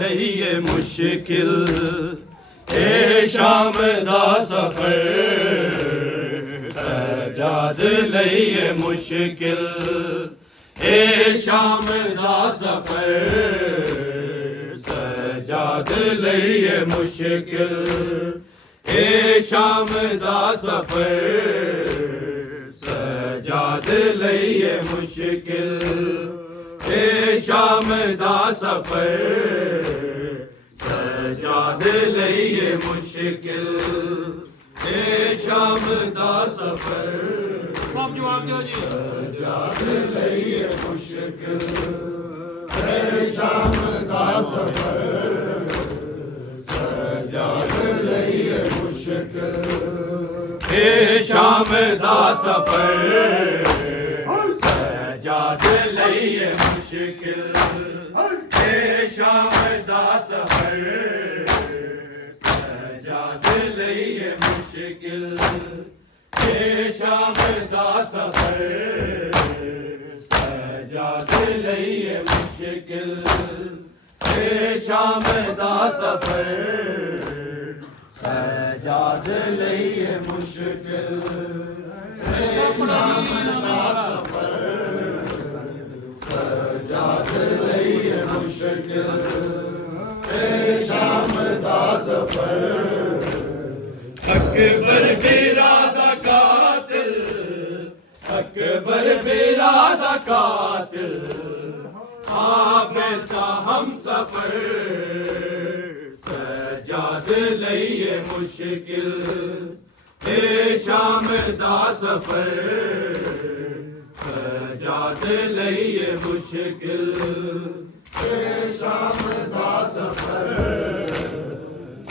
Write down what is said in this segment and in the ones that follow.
लईए मुश्किल ए शाम दा सफर सजाद लईए मुश्किल ए शाम दा सफर सजाद लईए मुश्किल ए शाम दा सफर सजाद लईए मुश्किल ए शाम दा सफर सजाद लईए मुश्किल ए शाम दा सफर सब जवाब दो जी सजाद लईए मुश्किल ए शाम दा सफर सजाद लईए मुश्किल ए शाम दा सफर सजाद लईए मुश्किल ए शाम दा सफर सजाद लईए मुश्किल ए शाम दा सफर सजाद लईए मुश्किल ए शाम दा सफर सजाद लईए मुश्किल ए शाम दा सफर सजाद लईए मुश्किल ए शाम दा सफर अकबर बिरादा कातिल अकबर बिरादा कातिल आबेदा हम सफर सजाद लईए मुश्किल ए शाम दा सफर सजाद लईए मुश्किल ए शाम दा सफर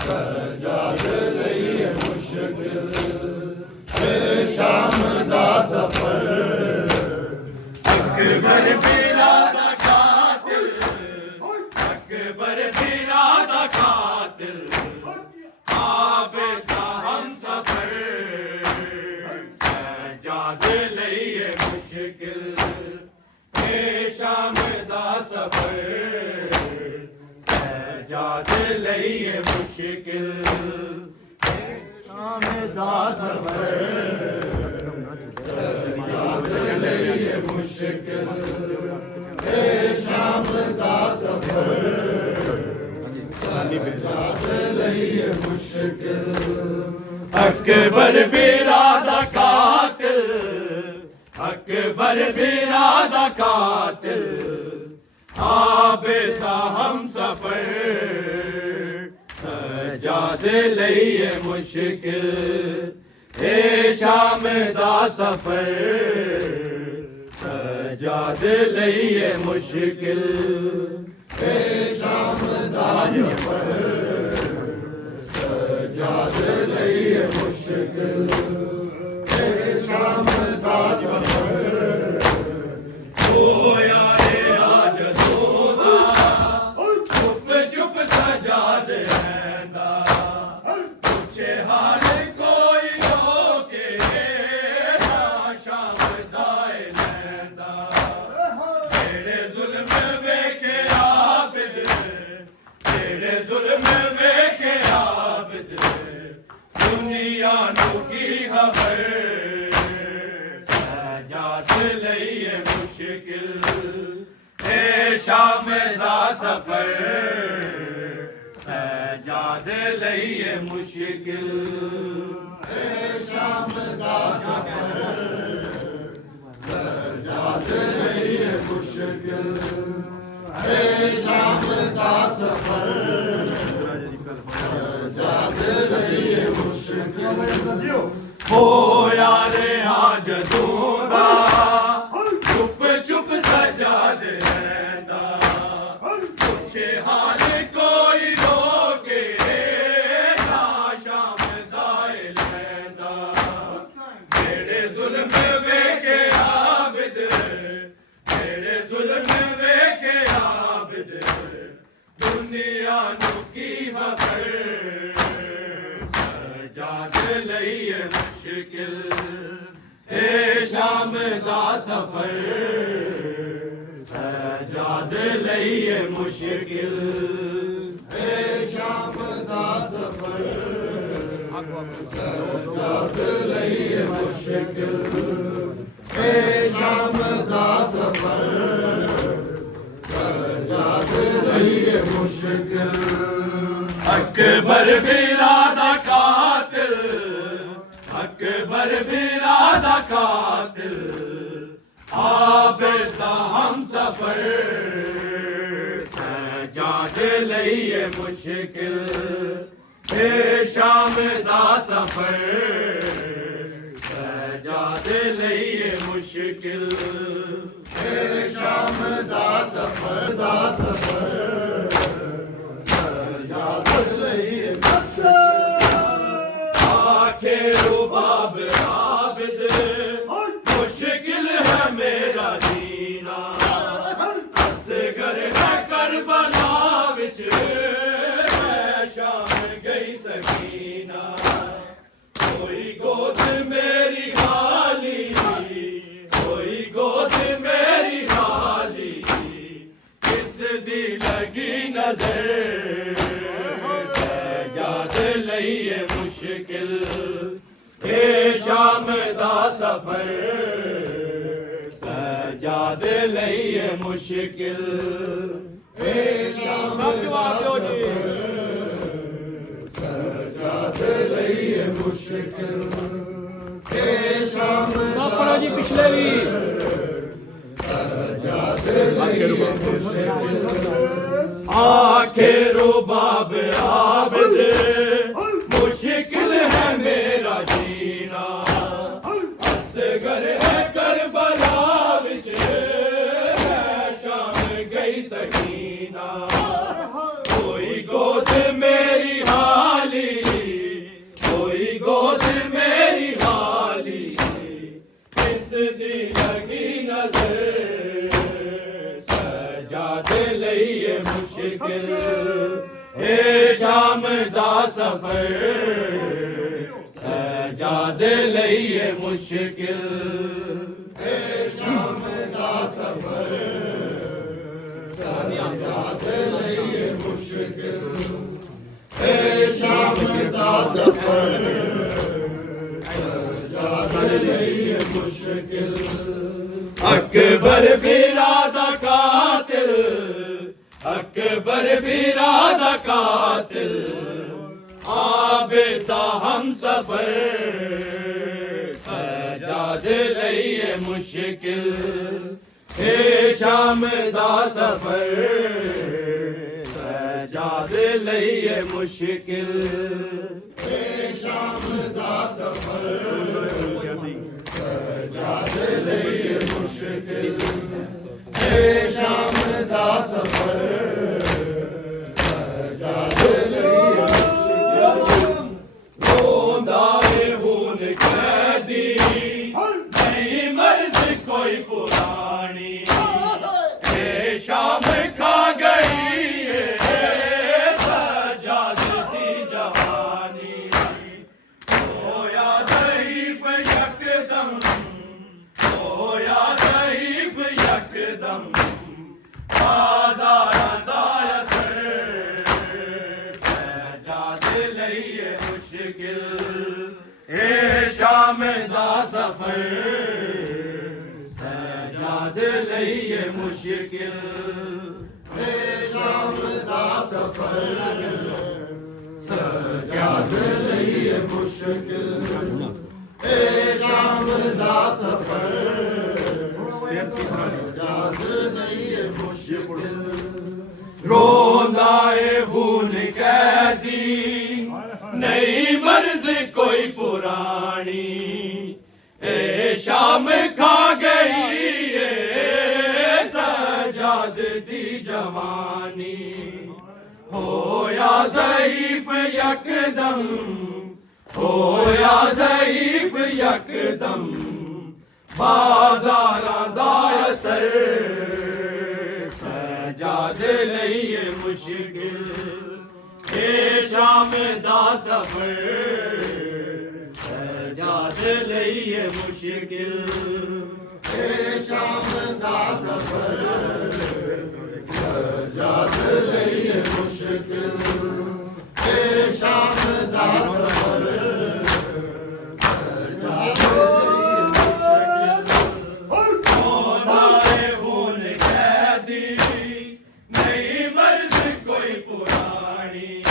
सजाद लईए मुश्किल ए शाम दा सफर अकबर बिरादा कातिल अकबर बिरादा कातिल आबेदा हम सफर सजाद लईए मुश्किल ए शाम दा सफर सजाद लईए मुश्किल ए शाम दा सफर सजाद लईए मुश्किल ए शाम दा सफर सजाद लईए मुश्किल अकबर बिरादा कातिल अकबर बिरादा कातिल आबेदा हम सफर सजाद लईए मुश्किल ए शाम दा सफर सजाद लईए मुश्किल ए शाम दा सफर सजाद लईए मुश्किल ए शाम दा सफर ओ यारे आज सोदा चुप चुप सजाद रहंदा पूछे हाल कोई होके ना शाम दाए लैंदा तेरे जुल्म वेखे आबिद तेरे जुल्म वेखे आबिद दुनिया नू की सजाद लईए मुश्किल ए शाम दा सफर सजाद लईए मुश्किल ए शाम दा सफर सजाद लईए मुश्किल ए शाम दा सफर सजाद लईए मुश्किल हो यारे आज दूंगा चुप चुप सजाद रहता पूछे हाल कोई रोके ना शाम दाए लैंदा तेरे जुल्म वेखे आबिद तेरे जुल्म वेखे आबिद दुनिया नु की खबर सजाद लईए मुश्किल ए शाम दा सफर सजाद लईए मुश्किल ए शाम दा सफर सजाद लईए मुश्किल ए शाम दा सफर सजाद लईए मुश्किल अकबर बिरादा कातिल अकबर बिरादा कातिल आबिदा हम सफर सजाद लईए मुश्किल ए शाम दा सफर सजाद लईए मुश्किल ए शाम दा सफर सजाद लईए आखे रुबाब आबिद मुश्किल है मेरा जीना असगर है करबला विच शाम गई सकीना कोई गोद मेरी हाली कोई गोद मेरी हाली किस दी लगी नजर सजाद लईए मुश्किल ए शाम दा सफर सजाद लईए मुश्किल ए शाम दा सफर सजाद लईए मुश्किल ए शाम सापड़ा जी पिछले भी सजाद लईए मुश्किल आखिरो बाब आबिद मुश्किल है मेरा जीना असगर है करबला विच शाम गई सकीना कोई गोद मेरी हाली कोई गोद मेरी हाली किस दी लगी नजर सजाद लईए मुश्किल ए शाम दा सफर सजाद लईए मुश्किल ए शाम दा सफर सजाद लईए मुश्किल ए शाम दा सफर सजाद लईए मुश्किल अकबर बिरादा कातिल अकबर बिरादा कातिल आबिदा हम सफर सजाद लईए मुश्किल ए शाम दा सफर सजाद लईए मुश्किल ए शाम दा सफर सजाद लईए मुश्किल ए शाम दा सफर सजाद लईए रोंदा है खून कैदी नहीं मर्ज कोई पुरानी ए शाम खा गई सजाद दी जवानी होया ज़ईफ़ यकदम होया ज़ईफ़ यकदम मुश्किल ए शाम दा सफर ਸਜਾਦ ਲਈਏ ਮੁਸ਼ਕਿਲ ਸ਼ਾਮ ਦਾ ਸਫਰ ਸਜਾਦ ਲਈਏ ਮੁਸ਼ਕਿਲ ਸ਼ਾਮ ਦਾ ਸਫਰ ਸਜਾਦ ਲਈਏ ਮੁਸ਼ਕਿਲ ਰੋਂਦਾ ਏ ਭੂਲ ਕੈਦੀ ਨਹੀਂ ਮਰਜ਼ ਕੋਈ ਪੁਰਾਣੀ ਏ ਸ਼ਾਮ ਖਾ ਗਈ ਏ ਸਜਾਦ ਦੀ ਜਵਾਨੀ ਹੋਇਆ ਜ਼ਈਫ ਯਕਦਮ ਹੋਇਆ ਜ਼ਈਫ ਯਕਦਮ ਬਾਜ਼ਾਰਾਂ ਦਾ ਅਸਰ ਸਜਾਦ ਲਈਏ ਮੁਸ਼ਕਿਲ ਇਹ ਸ਼ਾਮ ਦਾ ਸਫਰ ਸਜਾਦ ਲਈਏ ਮੁਸ਼ਕਿਲ ਇਹ ਸ਼ਾਮ ਦਾ ਸਫਰ ਸਜਾਦ ਲਈਏ ਮੁਸ਼ਕਿਲ ਇਹ ਸ਼ਾਮ ਦਾ ਸਫਰ ਸਜਾਦ ਲਈਏ ਮੁਸ਼ਕਿਲ ਹੋਂਦਾ ਏ ਭੂਲ ਕੈਦੀ ਨਹੀਂ ਮਰਜ਼ ਕੋਈ ਪੁਰਾਣੀ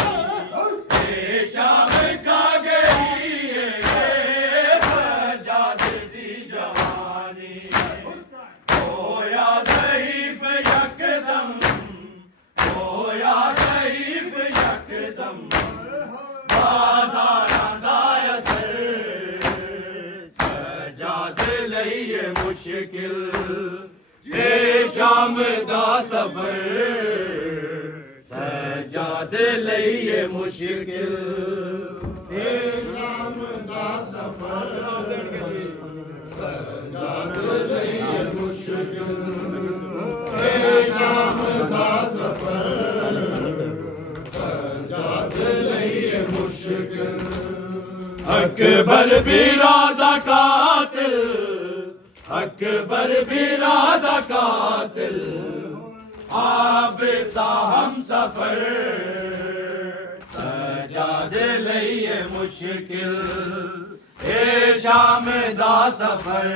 ਇਹ ਸ਼ਾਮ ਖਾ ਗਈ ਏ ਸਜਾਦ ਦੀ ਜਵਾਨੀ ਹੋਇਆ ਜ਼ਈਫ ਯਕਦਮ ਹੋਇਆ ਜ਼ਈਫ ਯਕਦਮ ਬਾਜ਼ਾਰਾਂ ਦਾ ਅਸਰ ਸਜਾਦ ਲਈਏ ਮੁਸ਼ਕਿਲ ਇਹ ਸ਼ਾਮ ਦਾ ਸਫਰ ਸਜਾਦ ਲਈਏ ਮੁਸ਼ਕਿਲ ਇਹ ਸ਼ਾਮ ਦਾ ਸਫਰ ਸਜਾਦ ਲਈਏ ਮੁਸ਼ਕਿਲ ਇਹ ਸ਼ਾਮ ਦਾ ਸਫਰ ਸਜਾਦ ਲਈਏ ਮੁਸ਼ਕਿਲ ਅਕਬਰ ਬਿਰਾਦਾ ਕਾਤਿਲ ਅਕਬਰ ਬਿਰਾਦਾ ਕਾਤਿਲ ਆਬਿਦਾ ਹਮ ਸਫਰ ਸਜਾਦ ਲਈਏ ਮੁਸ਼ਕਿਲ ਇਹ ਸ਼ਾਮ ਦਾ ਸਫਰ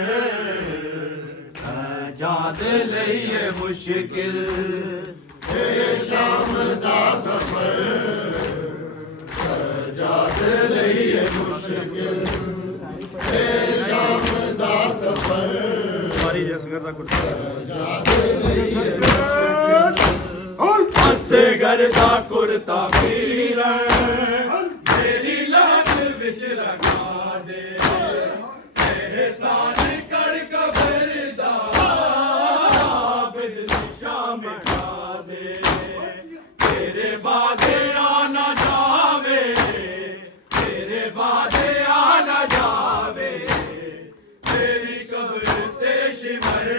ਸਜਾਦ ਲਈਏ ਮੁਸ਼ਕਿਲ ਇਹ ਸ਼ਾਮ ਦਾ ਸਫਰ ਸਜਾਦ ਲਈਏ ਮੁਸ਼ਕਿਲ ਇਹ ਸ਼ਾਮ ਦਾ ਸਫਰ ਸਜਾਦ ਲਈਏ ਅਸਗਰ ਦਾ ਕੁਰਤਾ ਪੀਰਨ ਮੇਰੀ ਲਾਜ ਵਿੱਚ ਰਖਾ ਦੇ ਇਹਸਾਨ ਕਰ ਕਬਰ ਦਾ ਆਬਿਦ ਸ਼ਾਮ ਖਾ ਦੇ ਤੇਰੇ ਬਾਅਦ ਆ ਨਾ ਜਾਵੇ ਤੇਰੇ ਬਾਅਦ ਆ ਨਾ ਜਾਵੇ ਤੇਰੀ ਕਬਰ ਤੇ ਸ਼ਿਮਰ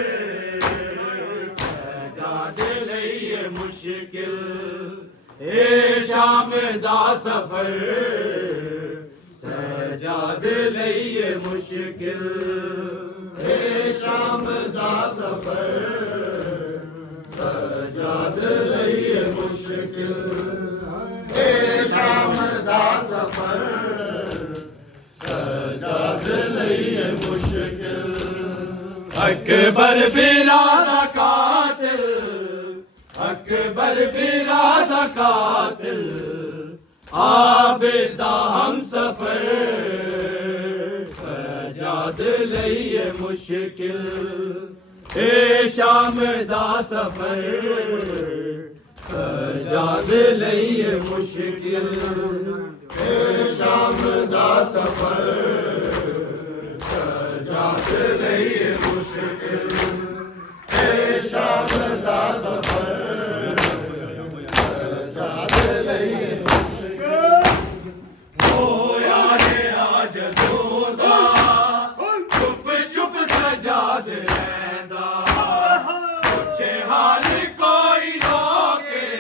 ਸਜਾਦ ਲਈਏ ਮੁਸ਼ਕਿਲ ਇਹ ਸ਼ਾਮ ਦਾ ਸਫਰ ਸਜਾਦ ਲਈਏ ਮੁਸ਼ਕਿਲ ਇਹ ਸ਼ਾਮ ਦਾ ਸਫਰ ਸਜਾਦ ਲਈਏ ਮੁਸ਼ਕਿਲ ਇਹ ਸ਼ਾਮ ਦਾ ਸਫਰ ਸਜਾਦ ਲਈਏ ਮੁਸ਼ਕਿਲ ਅਕਬਰ ਬਿਰਾਦਾ ਕਾਤਿਲ ਅਕਬਰ ਬਿਰਾਦਾ ਕਾਤਿਲ ਆਬਿਦਾ ਹਮ ਸਫਰ ਸਜਾਦ ਲਈਏ ਮੁਸ਼ਕਿਲ ਇਹ ਸ਼ਾਮ ਦਾ ਸਫਰ ਸਜਾਦ ਲਈਏ ਮੁਸ਼ਕਿਲ ਇਹ ਸ਼ਾਮ ਦਾ ਸਫਰ ਸਜਾਦ ਲਈਏ ਮੁਸ਼ਕਿਲ ਇਹ ਸ਼ਾਮ ਦਾ ਸਫਰ ਸਜਾਦ ਲਈਏ ਮੁਸ਼ਕਿਲ ਹੋਇਆ ਰੇ ਆਜ ਦੋਦਾ ਚੁੱਪ ਚੁੱਪ ਸਜਾਦ ਰਹਿੰਦਾ ਪੁੱਛੇ ਹਾਲ ਕੋਈ ਲੋਕੇ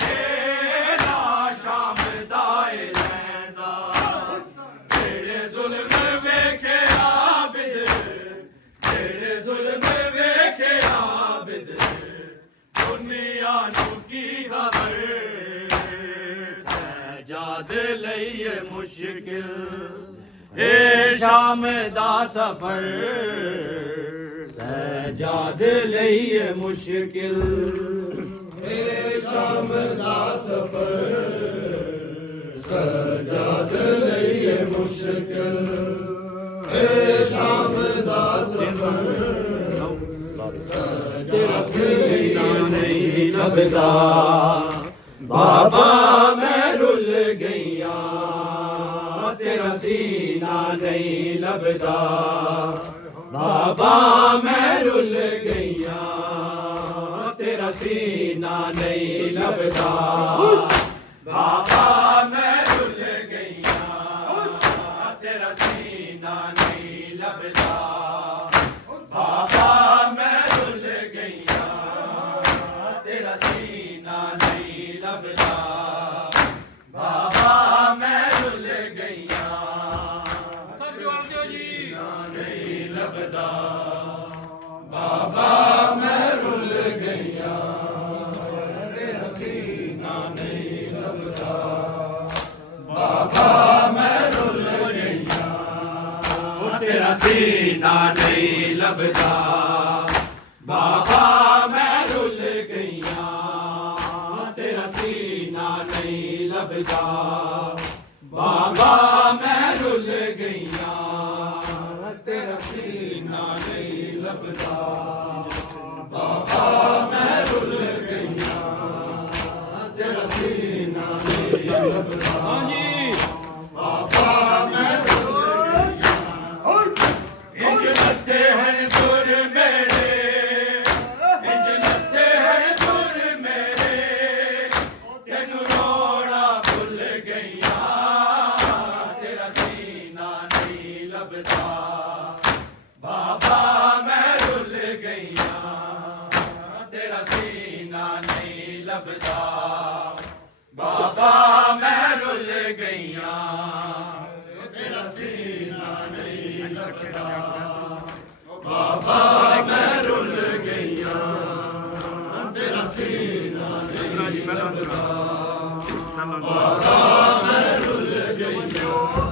ਨਾ ਸ਼ਾਮ ਦਾ ਏ ਰਹਿੰਦਾ ਤੇਰੇ ਜ਼ੁਲਮ ਵੇਖੇ ਆਬਿਦ ਤੇਰੇ ਜ਼ੁਲਮ ਵੇਖੇ ਆਬਿਦ ਦੁਨੀਆ ਨੂੰ ਕੀ ਖਬਰ ਸਜਾਦ ਲਈਏ ਮੁਸ਼ਕਿਲ ਇਹ ਸ਼ਾਮ ਦਾ ਸਫਰ ਸਜਾਦ ਲਈਏ ਮੁਸ਼ਕਿਲ ਇਹ ਸ਼ਾਮ ਦਾ ਸਫਰ ਸਜਾਦ ਲਈਏ ਮੁਸ਼ਕਿਲ ਇਹ ਸ਼ਾਮ ਦਾ ਸਫਰ ਸਜਾਦ ਲਈਏ ਨਹੀਂ ਲੱਭਦਾ ਬਾਬਾ ਮੈਂ ਰੁੱਲ ਗਈਆਂ ਤੇਰਾ ਸੀਨਾ ਨਹੀਂ ਲੱਭਦਾ ਬਾਬਾ ਮੈਂ ਰੁੱਲ ਗਈਆਂ ਤੇਰਾ ਸੀਨਾ ਨਹੀਂ ਲੱਭਦਾ ਬਾਬਾ ਮੈਂ ਰੁੱਲ ਗਈਆਂ ਤੇਰਾ ਸੀਨਾ ਨਹੀਂ ਲੱਭਦਾ ਬਾਬਾ ਮੈਂ ਰੁੱਲ ਗਈਆਂ ਤੇਰਾ ਸੀਨਾ ਨਹੀਂ ਲੱਭਦਾ ਬਾਬਾ ਮੈਂ ਰੁੱਲ ਗਈਆਂ ਸਭ ਜਵਾਬ ਦਿਓ ਜੀ ਨਹੀਂ ਲੱਭਦਾ ਬਾਬਾ ਮੈਂ ਰੁੱਲ ਗਈਆਂ ਤੇਰਾ ਸੀਨਾ ਨਹੀਂ ਲੱਭਦਾ ਬਾਬਾ ਮੈਂ ਰੁੱਲ ਗਈਆਂ ਤੇਰਾ ਸੀਨਾ ਨਹੀਂ ਲੱਭਦਾ ਬਾਬਾ ਮੈਂ ਰੁੱਲ ਗਈਆਂ ਤੇਰਾ ਸੀਨਾ ਨਹੀਂ ਲੱਭਦਾ ਬਾਬਾ ਮੈਂ ਰੁੱਲ ਗਈਆਂ ਤੇਰਾ ਸੀਨਾ ਨਹੀਂ ਲੱਭਦਾ ਬਾਬਾ ਮੈਂ ਰੁੱਲ ਗਈਆਂ ਤੇਰਾ ਸੀਨਾ ਨਹੀਂ ਲੱਭਦਾ ਹਾਂਜੀ ਬਾਬਾ ਮੈਂ ਰੁੱਲ ਇੰਜ ਲੱਤੇ ਹਨ ਤੁਰ ਮੇਰੇ ਇੰਜ ਲੱਤੇ ਹਨ ਤੁਰ ਮੇਰੇ ਤੈਨੂੰ ਰੋਣਾ ਭੁੱਲ ਗਈਆਂ ਤੇਰਾ ਸੀਨਾ ਨਹੀਂ ਲੱਭਦਾ ਬਾਬਾ ਮੈਂ ਰੁੱਲ ਗਈਆਂ ਤੇਰਾ ਸੀਨਾ ਨਹੀਂ ਲੱਭਦਾ ਬਾਬਾ ਮੈਂ ਰੁੱਲ ਗਈਆਂ ਤੇਰਾ ਸੀਨਾ ਨਹੀਂ ਲੱਭਦਾ ਬਾਬਾ ਮੈਂ ਰੁੱਲ ਗਈਆਂ ਤੇਰਾ ਸੀਨਾ ਨਹੀਂ ਲੱਭਦਾ ਬਾਬਾ ਮੈਂ ਰੁੱਲ ਗਈਆਂ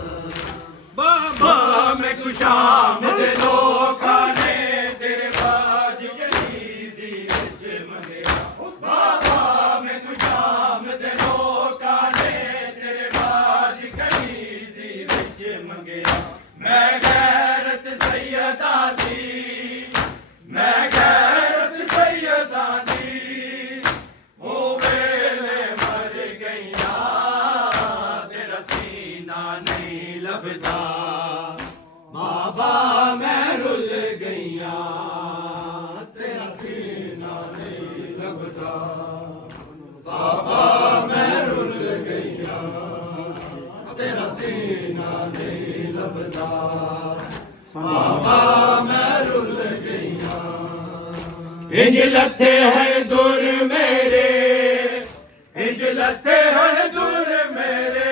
ਬਾਬਾ ਮੈਂ ਕੁਸ਼ਾਮ ਦੇ ਲੋਕਾਂ ਨੇ ਤੇਰੇ ਬਾਜ ਗਲੀਜ਼ੀ ਵਿੱਚ ਮੰਗਿਆ ਬਾਬਾ ਮੈਂ ਕੁਸ਼ਾਮ ਦੇ ਲੋਕਾਂ ਨੇ ਤੇਰੇ ਬਾਜ ਗਲੀਜ਼ੀ ਵਿੱਚ ਮੰਗਿਆ ਮੈਂ ਗੈਰਤ ਸੈਯਦਾਂ ਦੀ ਮੈਂ ਗੈਰਤ ਸੈਯਦਾਂ ਦੀ ਉਹ ਵੇਲੇ ਮਰ ਗਈਆਂ ਤੇਰਾ ਸੀਨਾ ਨਹੀਂ ਲੱਭਦਾ ਬਾਬਾ ਮੈਂ ਰੁੱਲ ਗਈਆਂ ਤੇਰਾ ਸੀਨਾ ਨਹੀਂ ਲੱਭਦਾ ਬਾਬਾ ਮੈਂ ਰੁੱਲ ਗਈਆਂ ਤੇਰਾ ਸੀਨਾ ਨਹੀਂ ਲੱਭਦਾ ਬਾਬਾ ਮੈਂ ਰੁੱਲ ਗਈਆਂ ਇੰਜ ਲੱਥੇ ਹਨ ਦੁਰ ਮੇਰੇ ਇੰਜ ਲੱਥੇ ਹਨ ਦੁਰ ਮੇਰੇ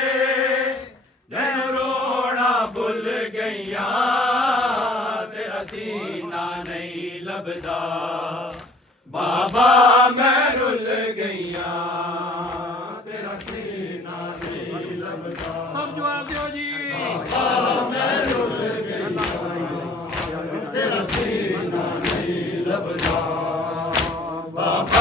ਜਨ ਰੋਣਾ ਭੁੱਲ ਗਈਆਂ ਤੇਰਾ ਸੀਨਾ ਨਹੀਂ ਲੱਭਦਾ ਬਾਬਾ ਮੈਂ ਰੁੱਲ ਗਈਆਂ ਤੇਰਾ ਸੀਨਾ ਨਹੀਂ ਲੱਭਦਾ ਸਭ ਜਵਾਬ ਦਿਓ ਜੀ ਬਾਬਾ ਮੈਂ ਰੁੱਲ ਗਈਆਂ ਤੇਰਾ ਸੀਨਾ ਨਹੀਂ ਲੱਭਦਾ ਬਾਬਾ